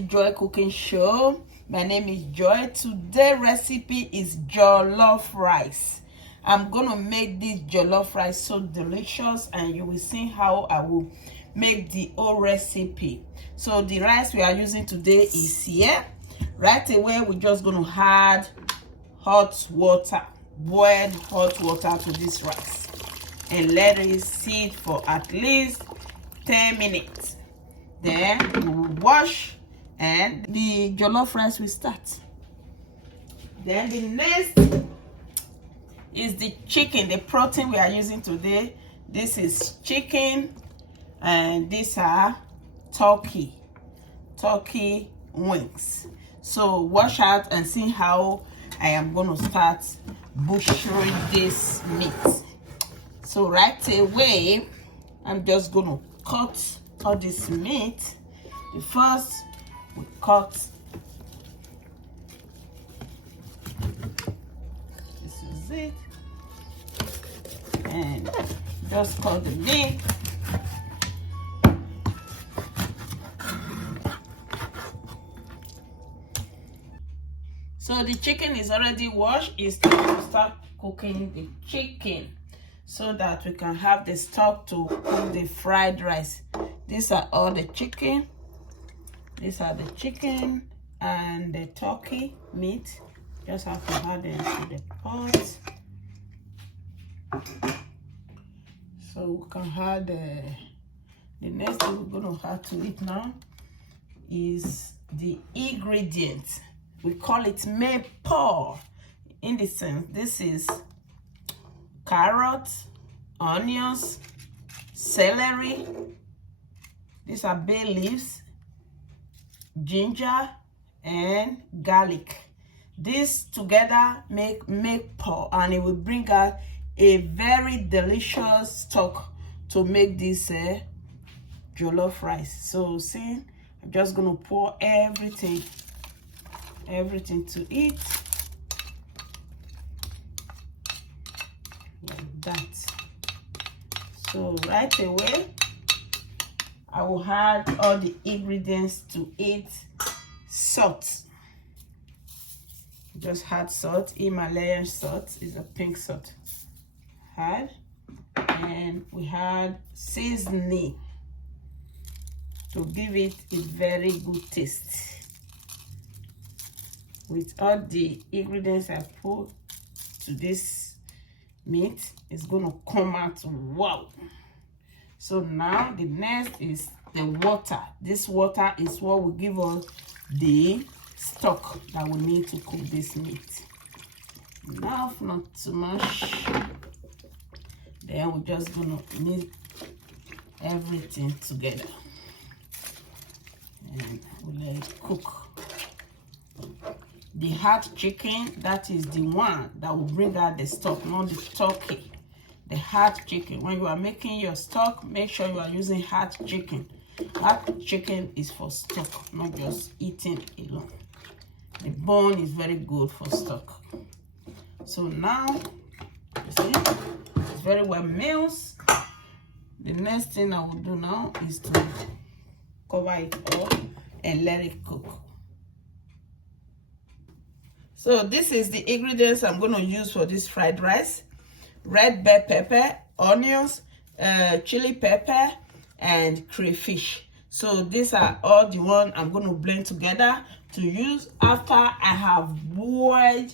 to Joy Cooking Show. My name is Joy. Today's recipe is jollof rice. I'm gonna make this jollof rice so delicious, and you will see how I will make the whole recipe. So the rice we are using today is here. Right away, we're just gonna add hot water, boiled hot water to this rice, and let it sit for at least 10 minutes. Then we will wash and the jollof rice will start. Then the next is the chicken, the protein we are using today. This is chicken, and these are turkey wings. So wash out and see how I am going to start butchering this meat. So right away, I'm just going to cut all this meat. The first we cut, this is it, and just cut the meat. So the chicken is already washed. It's time to start cooking the chicken so that we can have the stock to cook the fried rice. These are all the chicken. These are the chicken and the turkey meat. Just have to add them to the pot. So we can add the next thing we're going to add to it now is the ingredients. We call it maple. In the sense, this is carrots, onions, celery. These are bay leaves, ginger, and garlic. This together make maple, and it will bring out a very delicious stock to make this jollof rice. So see, I'm just gonna pour everything to it like that. So right away, I will add all the ingredients to it. Salt, just add salt. Himalayan salt is a pink salt. Add, and we add seasoning to give it a very good taste. With all the ingredients I put to this meat, it's gonna come out wow. So now the next is the water. This water is what will give us the stock that we need to cook this meat. Enough, not too much. Then we're just gonna mix everything together and we'll let it cook. The hard chicken, that is the one that will bring out the stock, not the turkey. The hard chicken, when you are making your stock, make sure you are using hard chicken. Hard chicken is for stock, not just eating alone. The bone is very good for stock. So now, you see, it's very well mixed. The next thing I will do now is to cover it up and let it cook. So this is the ingredients I'm going to use for this fried rice. Red bell pepper, onions, chili pepper, and crayfish. So these are all the one I'm going to blend together to use after I have boiled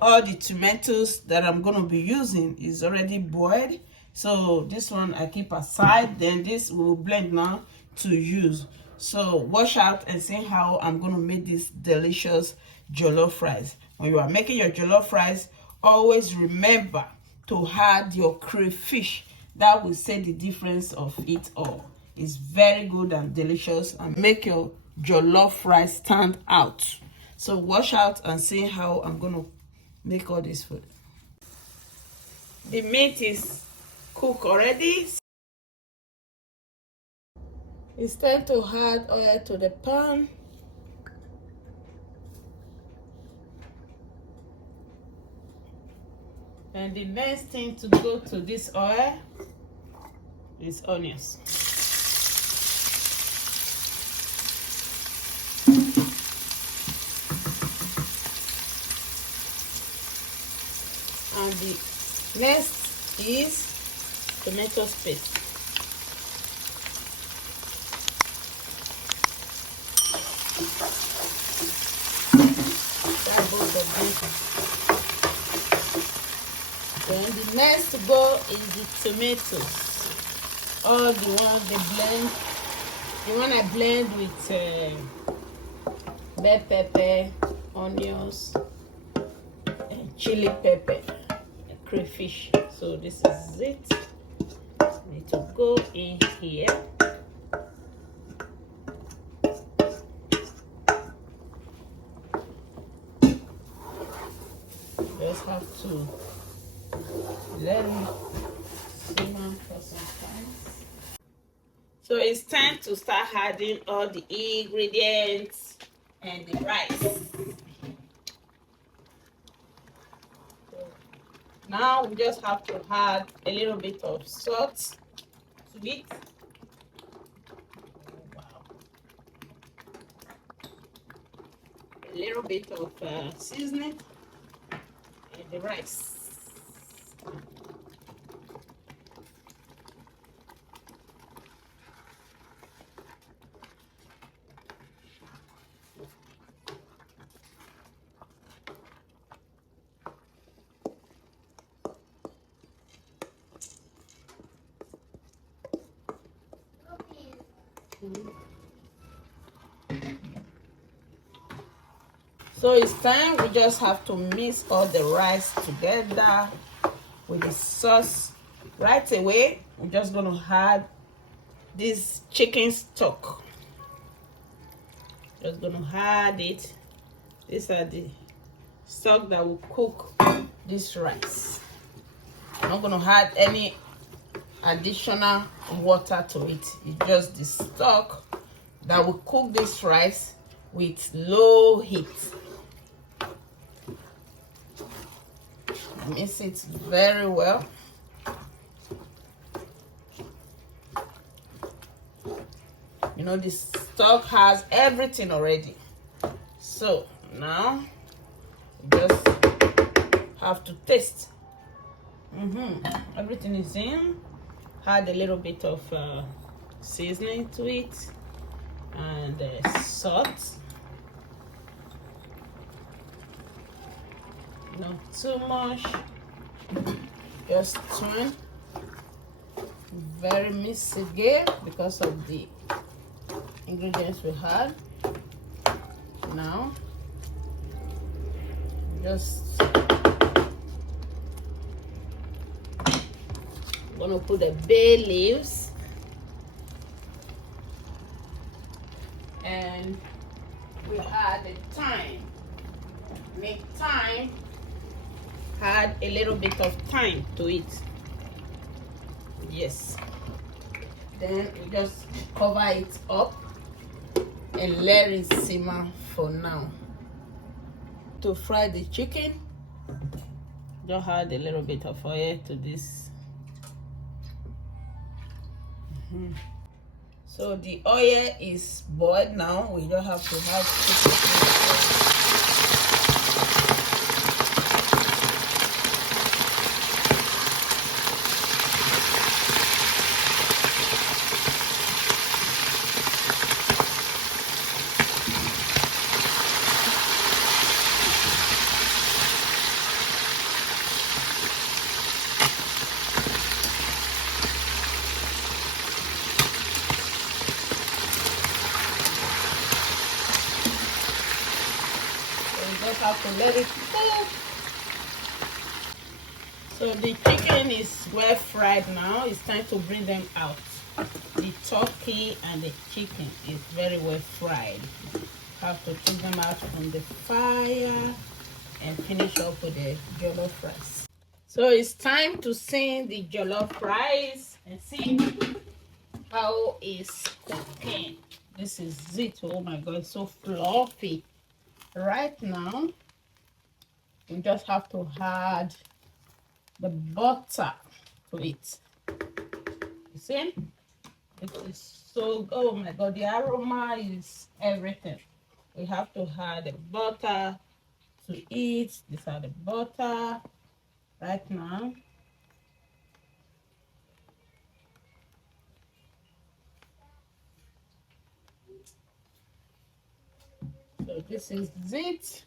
all the tomatoes that I'm going to be using is already boiled. So this one I keep aside, then this will blend now to use. So wash out and see how I'm going to make this delicious jollof rice. When you are making your jollof rice, always remember to add your crayfish. That will say the difference of it all. It's very good and delicious and make your jollof rice stand out. So wash out and see how I'm going to make all this food. The meat is cooked already. It's time to add oil to the pan. And the next thing to go to this oil is onions. And the next is tomato paste. That goes the beef. Then the next to go is the tomatoes. All the one they blend. The one I blend with bell pepper, onions, and chili pepper, and crayfish. So this is it. Need to go in here. Just have to let it simmer for some time. So it's time to start adding all the ingredients and the rice. So now we just have to add a little bit of salt to it. A little bit of seasoning and the rice. So it's time we just have to mix all the rice together with the sauce. Right away, we're just going to add this chicken stock. Just going to add it. These are the stock that will cook this rice. I'm not going to add any additional water to it. It's just the stock that will cook this rice with low heat. Mix it very well. You know, this stock has everything already. So now you just have to taste. Everything is in. Add a little bit of seasoning to it and salt. Not too much. Just turn. Very mixed again because of the ingredients we had. Now just gonna put the bay leaves and we add the thyme. Make thyme. Add a little bit of thyme to it. Yes. Then we just cover it up and let it simmer for now. To fry the chicken, just add a little bit of oil to this. So the oil is boiled now. We don't have to add chicken. Have to let it cook. So the chicken is well fried now. It's time to bring them out. The turkey and the chicken is very well fried. Have to take them out from the fire and finish up with the jollof rice. So it's time to see the jollof rice and see how it's cooking. This is it. Oh my god, it's so fluffy. Right now we just have to add the butter to it. You see, it is so, oh my god, the aroma is everything. We have to add the butter to it. These are the butter right now. So this is it.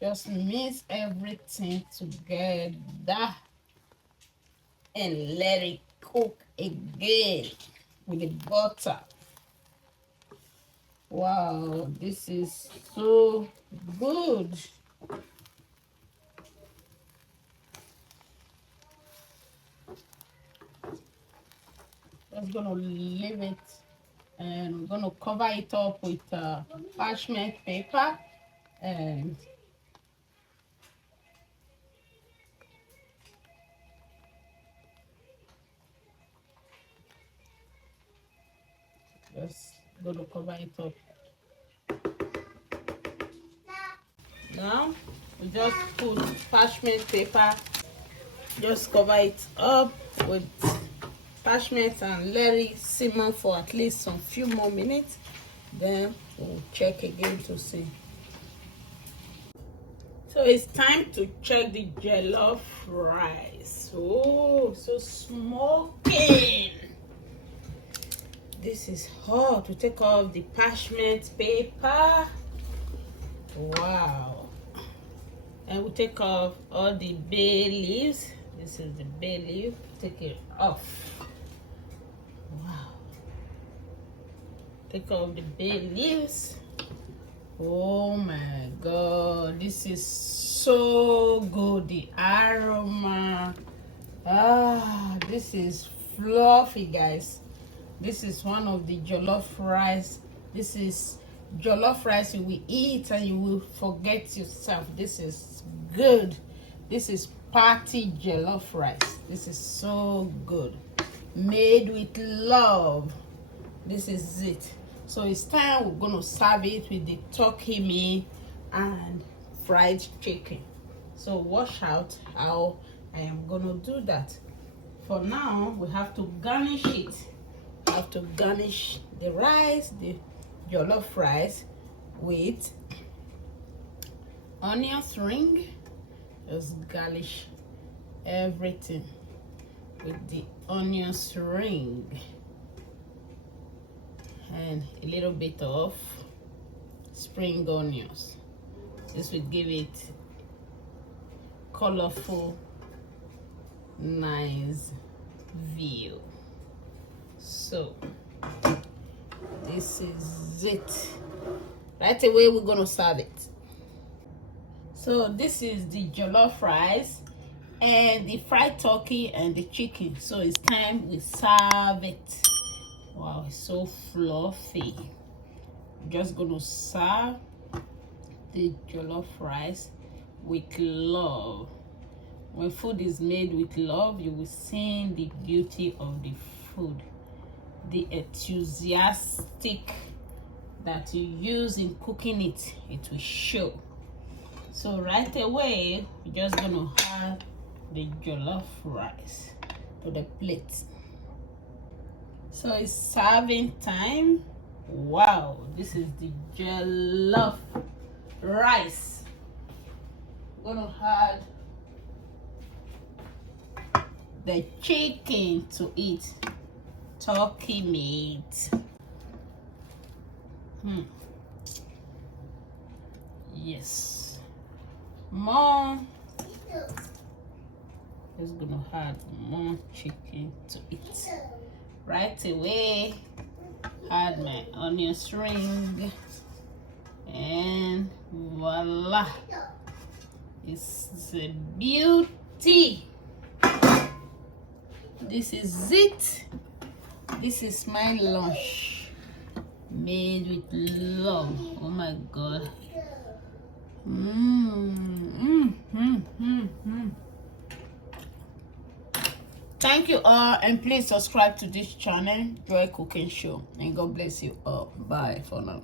Just mix everything together and let it cook again with the butter. Wow, this is so good. Just gonna leave it, and we're gonna cover it up with parchment paper, and just gonna cover it up. Now we just put parchment paper, just cover it up with parchment and let it simmer for at least some few more minutes. Then we'll check again to see. So it's time to check the jollof rice. Oh, so smoking. This is hot. We take off the parchment paper. Wow. And we take off all the bay leaves. This is the bay leaf. Take it off. Wow. Take off the bay leaves. Oh my god, this is so good. The aroma. This is fluffy, guys. This is one of the jollof rice. This is jollof rice you will eat and you will forget yourself. This is good. This is party jollof rice. This is so good, made with love. This is it. So it's time we're gonna serve it with the turkey meat and fried chicken. So watch out how I am gonna do that. For now, we have to garnish it. We have to garnish the rice, the jollof rice, with onion ring. Just garnish everything with the onion ring and a little bit of spring onions. This will give it colorful, nice view. So this is it. Right away we're gonna serve it. So this is the jollof rice and the fried turkey and the chicken. So it's time we serve it. Wow, it's so fluffy. I'm just gonna serve the jollof rice with love. When food is made with love, you will see the beauty of the food, the enthusiastic that you use in cooking it. It will show. So right away, we're just gonna add the jollof rice to the plate. So it's serving time. Wow, this is the jollof rice. I'm gonna add the chicken to eat. Turkey meat. Yes. More. Just gonna add more chicken to eat. Right away, add my onion ring, and voila, it's a beauty. This is it. This is my lunch made with love. Oh my god. Thank you all, and please subscribe to this channel, Joy Cooking Show, and God bless you all. Bye for now.